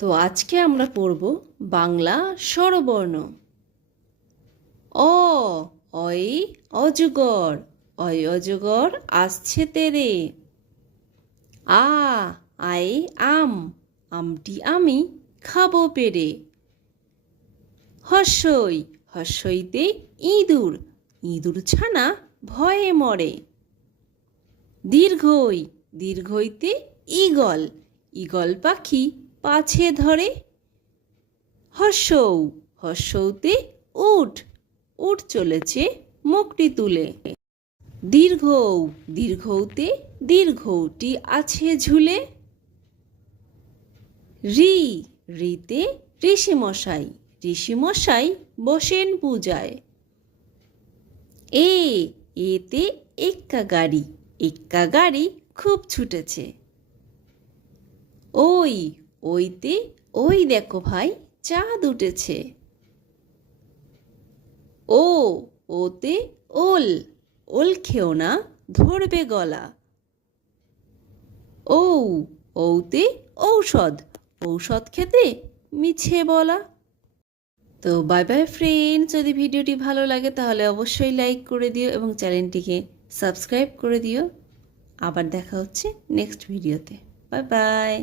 তো আজকে আমরা পড়ব বাংলা স্বরবর্ণ অ অই অজগর অই অজগর আসছে তেরে আ আই আম আমটি আমি খাবো পেরে হর্ষই হর্ষইতে ইঁদুর ইঁদুর ছানা ভয়ে মরে দীর্ঘই দীর্ঘইতে ইগল ইগল পাখি পাছে ধরে হর্ষৌ হর্ষৌতে উঠ উঠ চলেছে মুখটি তুলে দীর্ঘ দীর্ঘৌতে দীর্ঘটি আছে ঝুলে রি রিতে ঋষিমশাই ঋষিমশাই বসেন পূজায় এ এতে এক্কা গাড়ি এক্কা গাড়ি খুব ছুটেছে ওই ওইতে ওই দেখো ভাই চাঁদ উঠেছে ও ওতে ওল ওল খেও না ধরবে গলা ও ঔতে ঔষধ ঔষধ খেতে মিছে বলা তো বাই বাই ফ্রেন্ড যদি ভিডিওটি ভালো লাগে তাহলে অবশ্যই লাইক করে দিও এবং চ্যানেলটিকে সাবস্ক্রাইব করে দিও আবার দেখা হচ্ছে নেক্সট ভিডিওতে বাই বাই